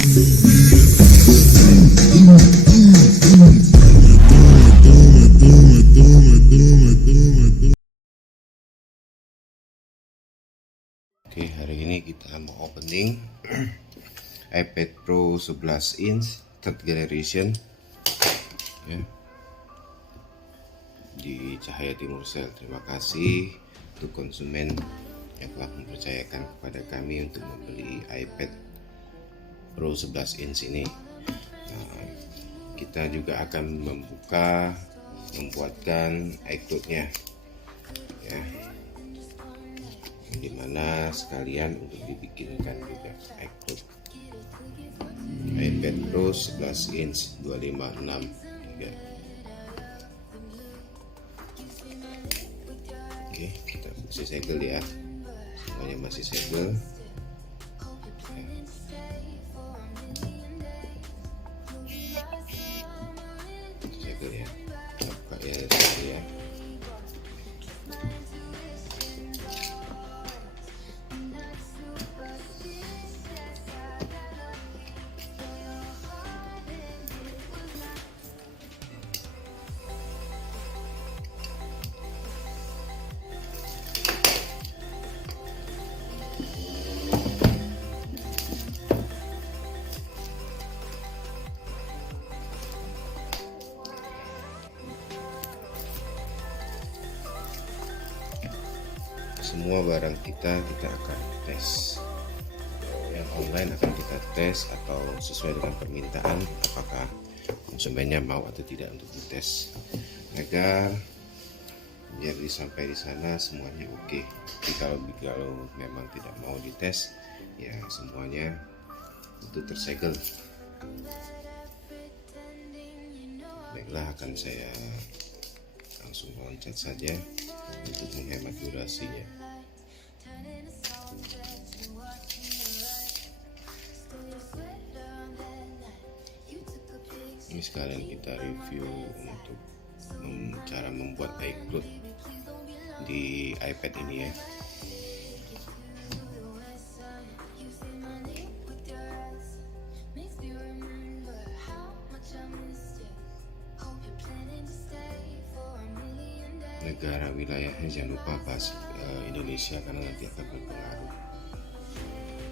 Oke, hari ini kita mau opening iPad Pro 11 inch third generation ya, di Cahaya Timur Sale. Terima kasih untuk konsumen yang telah mempercayakan kepada kami untuk membeli iPad Pro 11 inch ini. Nah, kita juga akan membuatkan iCloud-nya ya, dimana sekalian untuk dibikinkan juga iCloud iPad Pro 11 inch 256 GB. Oke, kita masih segel ya, semuanya masih segel. Segel ya, buka ya, segel ya. Semua barang kita akan tes. Yang online akan kita tes atau sesuai dengan permintaan apakah konsumennya mau atau tidak untuk dites, agar biar sampai di sana semuanya oke. Jadi kalau memang tidak mau dites, ya semuanya itu tersegel. Baiklah, akan saya langsung loncat saja untuk menghemat durasinya. Ini sekalian kita review untuk cara membuat iCloud di iPad ini ya. Negara wilayahnya jangan lupa bahas Indonesia, karena nanti akan berpengaruh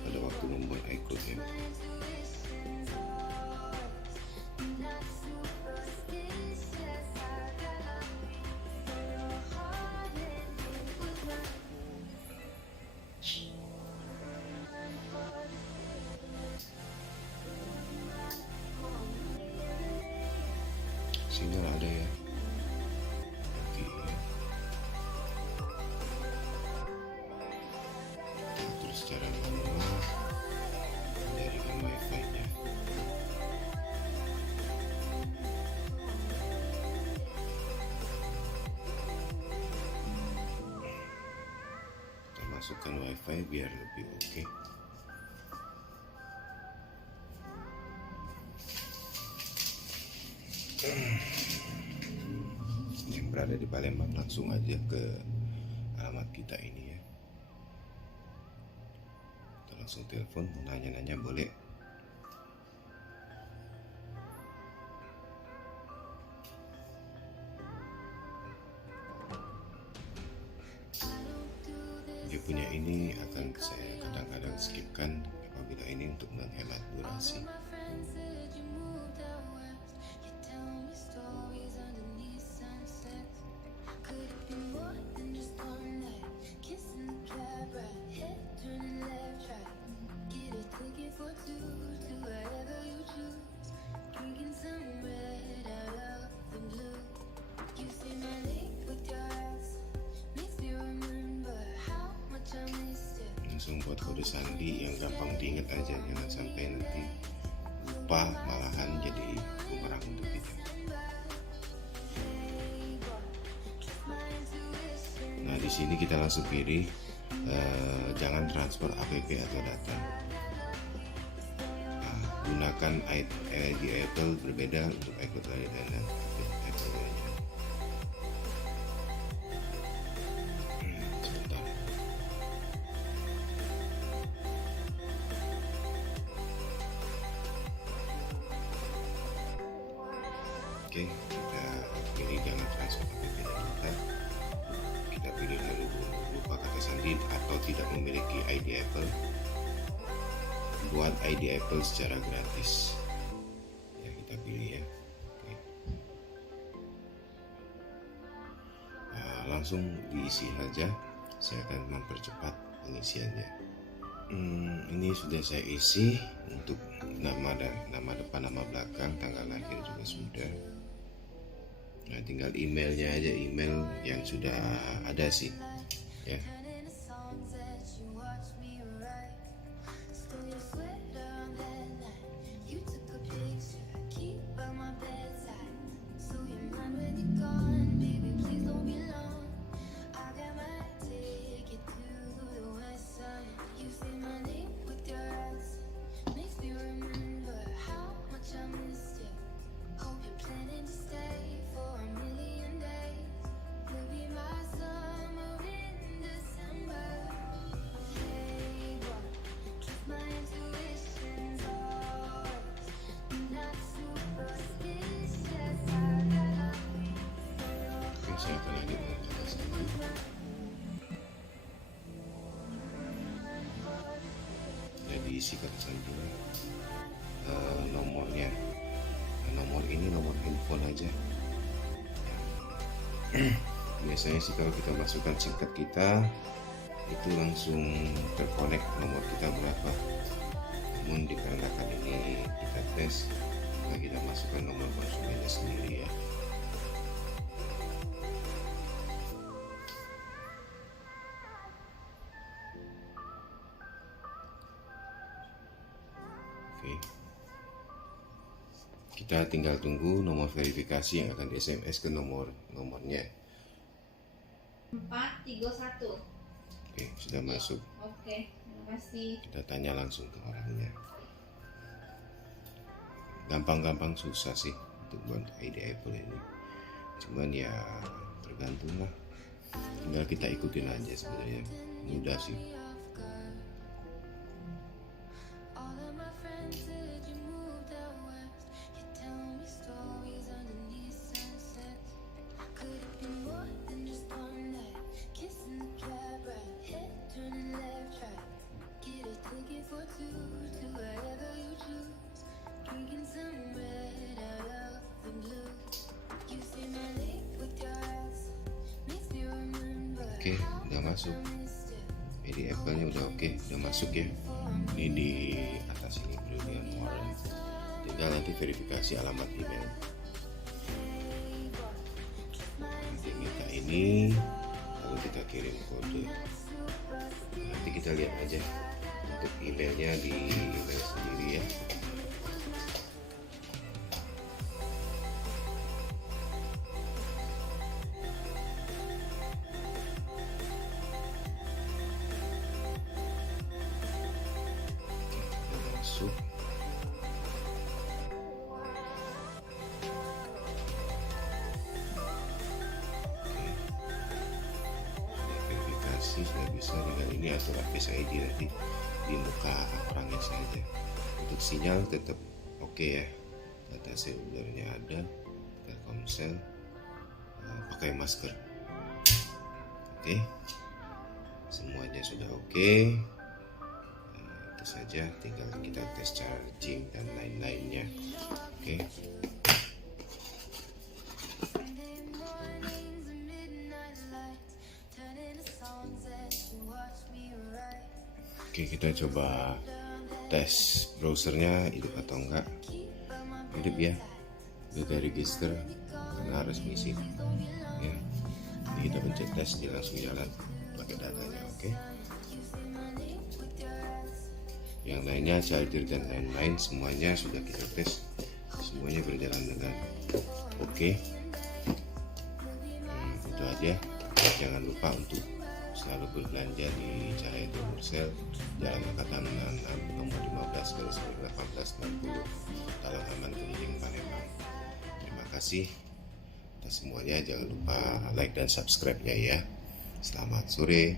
pada waktu membuat iCloud-nya. Sinyal ada ya. Oke. Atur secara manual dari wifi-nya. Kita masukkan wifi biar lebih oke. Yang berada di Palembang langsung aja ke alamat kita ini ya. Kita langsung telepon, mau nanya-nanya boleh. Dia punya ini akan saya kadang-kadang skipkan apabila ini untuk menghemat durasi. Langsung buat kode sandi yang gampang diingat aja, jangan sampai nanti lupa malahan jadi bumerang untuk kita. Nah, di sini kita langsung pilih jangan transfer app atau data. Nah, gunakan ID Apple berbeda untuk iCloud lain dan Apple lainnya. Oke, kita pilih jangan transfer pakai kita. Kita pilih lalu lupa kata sandi atau tidak memiliki ID Apple. Buat ID Apple secara gratis. Ya, kita pilih ya. Oke. Nah, langsung diisi saja. Saya akan mempercepat pengisiannya. Ini sudah saya isi untuk nama depan, nama belakang, tanggal lahir juga sudah. Nah, tinggal emailnya aja, email yang sudah ada sih ya. Saya akan lanjut dengan kata sandi. Jadi isi kata sandinya, nomornya. Nomor ini nomor handphone aja. Biasanya sih kalau kita masukkan singkat kita itu langsung terkonek nomor kita berapa. Namun dikarenakan ini kita tes, nah kita masukkan nomor konsumennya sendiri ya. Oke. Kita tinggal tunggu nomor verifikasi yang akan di SMS ke nomornya. 431. Oke, sudah masuk. Oke, terima kasih. Kita tanya langsung ke orangnya. Gampang-gampang susah sih untuk buat ID Apple ini. Cuman ya tergantung lah. Tinggal kita ikutin aja sebenarnya. Mudah sih. Oke, udah masuk. Jadi Apple-nya udah oke, udah masuk ya. Ini di atas ini Brilliant Warren. Tinggal nanti verifikasi alamat email. Nanti minta ini, lalu kita kirim kode. Nanti kita lihat aja untuk emailnya di email sendiri ya. Masuk. Verifikasi sudah bisa dengan ini atau Face ID nanti di muka orangnya saja. Untuk sinyal tetap oke ya. Data selulernya ada, Telkomsel, pakai masker. Oke. Semuanya sudah oke. Itu saja, tinggal kita tes charging dan lain-lainnya. Oke. Oke, kita coba tes browsernya hidup atau enggak. Hidup ya, udah register karena resmi sih ya. Jadi kita pencet tes, dia langsung jalan pakai datanya. Oke. Yang lainnya charger dan lain-lain semuanya sudah kita tes, semuanya berjalan dengan oke. Itu aja. Jangan lupa untuk selalu berbelanja di Cahaya Komersial Jalan Angkatan 66 nomor 15/1860 Talang Kuning Palembang. Terima kasih atas semuanya. Jangan lupa like dan subscribe-nya ya. Selamat sore.